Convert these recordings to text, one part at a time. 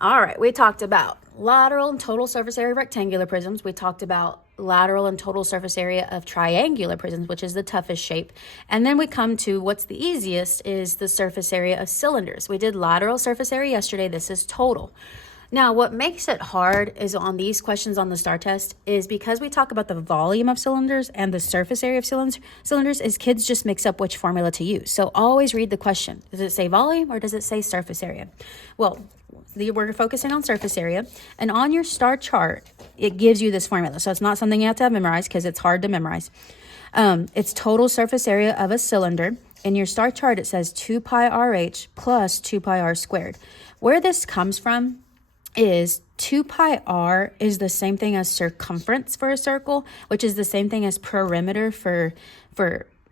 All right, we talked about lateral and total surface area of rectangular prisms. We talked about lateral and total surface area of triangular prisms, which is the toughest shape. And then we come to what's the easiest is the surface area of cylinders. We did lateral surface area yesterday. This is total. Now, what makes it hard is on these questions on the STAR test is because we talk about the volume of cylinders and the surface area of cylinders is kids just mix up which formula to use. So always read the question. Does it say volume or does it say surface area? Well, we're focusing on surface area, and on your STAR chart it gives you this formula, so it's not something you have to have memorized because it's hard to memorize. It's total surface area of a cylinder. In your STAR chart it says 2 pi RH plus 2 pi r squared. Where this comes from is 2 pi r is the same thing as circumference for a circle, which is the same thing as perimeter for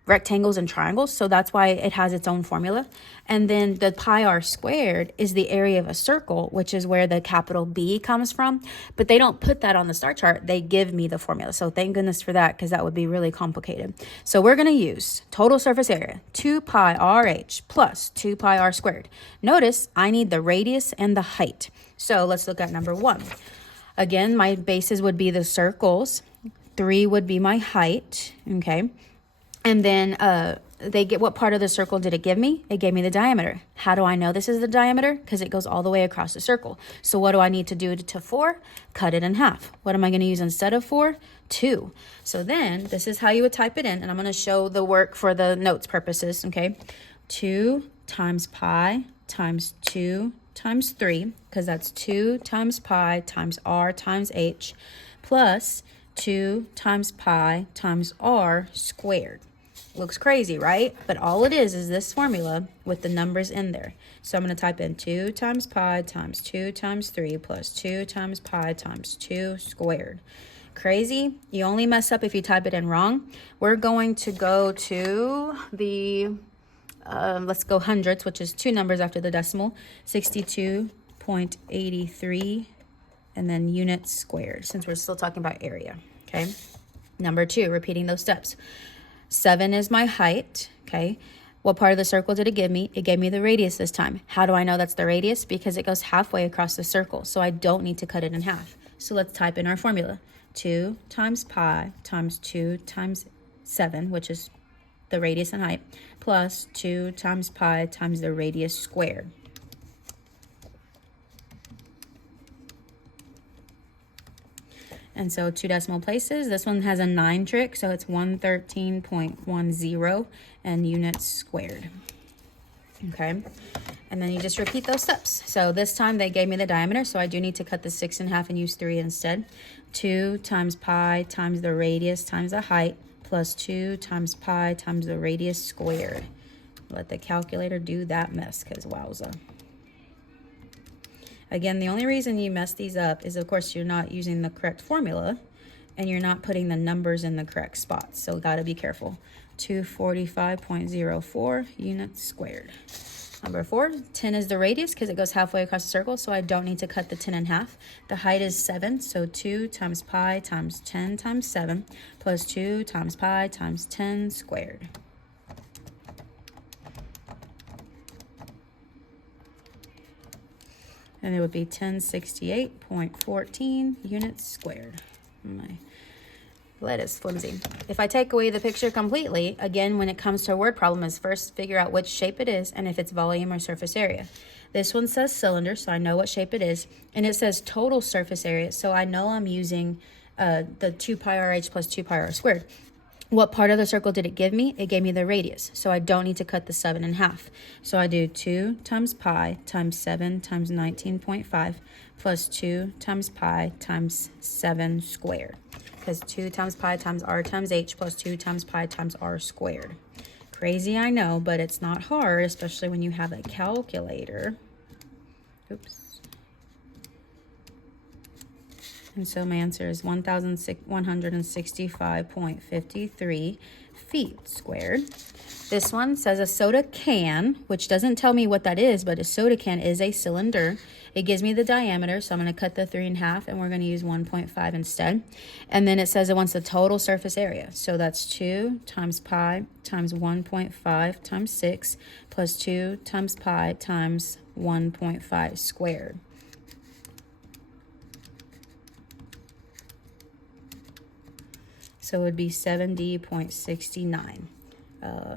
rectangles and triangles, so that's why it has its own formula. And then the pi r squared is the area of a circle, which is where the capital B comes from, but they don't put that on the STAR chart. They give me the formula, so thank goodness for that, because that would be really complicated. So we're going to use total surface area 2 pi RH plus 2 pi r squared. Notice I need the radius and the height, so let's look at number 1. Again, my bases would be the circles. 3 would be my height, okay? And then what part of the circle did it give me? It gave me the diameter. How do I know this is the diameter? Because it goes all the way across the circle. So what do I need to do to 4? Cut it in half. What am I going to use instead of 4? 2. So then this is how you would type it in. And I'm going to show the work for the notes purposes, okay? 2 times pi times 2 times 3, because that's 2 times pi times r times h, plus 2 times pi times r squared. Looks crazy, right? But all it is this formula with the numbers in there. So I'm going to type in 2 times pi times 2 times 3 plus 2 times pi times 2 squared. Crazy? You only mess up if you type it in wrong. We're going to go to the, let's go hundredths, which is 2 numbers after the decimal, 62.83, and then units squared, since we're still talking about area, okay? Number 2, repeating those steps. 7 is my height, okay? What part of the circle did it give me? It gave me the radius this time. How do I know that's the radius? Because it goes halfway across the circle, so I don't need to cut it in half. So let's type in our formula. 2 times pi times 2 times 7, which is the radius and height, plus 2 times pi times the radius squared. And so 2 decimal places. This one has a 9 trick, so it's 113.10 and units squared. Okay, and then you just repeat those steps. So this time they gave me the diameter, so I do need to cut the 6 in half and use 3 instead. 2 times pi times the radius times the height plus 2 times pi times the radius squared. Let the calculator do that mess, because wowza. Again, the only reason you mess these up is, of course, you're not using the correct formula and you're not putting the numbers in the correct spots. So got to be careful. 245.04 units squared. Number 4, 10 is the radius because it goes halfway across the circle, so I don't need to cut the 10 in half. The height is 7, so 2 times pi times 10 times 7 plus 2 times pi times 10 squared. And it would be 1068.14 units squared. My lead is flimsy. If I take away the picture completely, again, when it comes to a word problem, is first figure out which shape it is and if it's volume or surface area. This one says cylinder, so I know what shape it is. And it says total surface area, so I know I'm using the 2 pi RH plus 2 pi r squared. What part of the circle did it give me? It gave me the radius, so I don't need to cut the 7 in half. So I do 2 times pi times 7 times 19.5 plus 2 times pi times 7 squared. Because 2 times pi times r times h plus 2 times pi times r squared. Crazy, I know, but it's not hard, especially when you have a calculator. Oops. And so my answer is 1,165.53 feet squared. This one says a soda can, which doesn't tell me what that is, but a soda can is a cylinder. It gives me the diameter, so I'm going to cut the 3 in half, and we're going to use 1.5 instead. And then it says it wants the total surface area. So that's 2 times pi times 1.5 times 6 plus 2 times pi times 1.5 squared. So it would be 70.69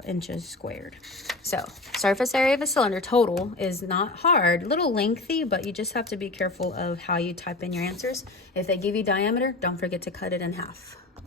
inches squared. So surface area of a cylinder total is not hard, a little lengthy, but you just have to be careful of how you type in your answers. If they give you diameter, don't forget to cut it in half.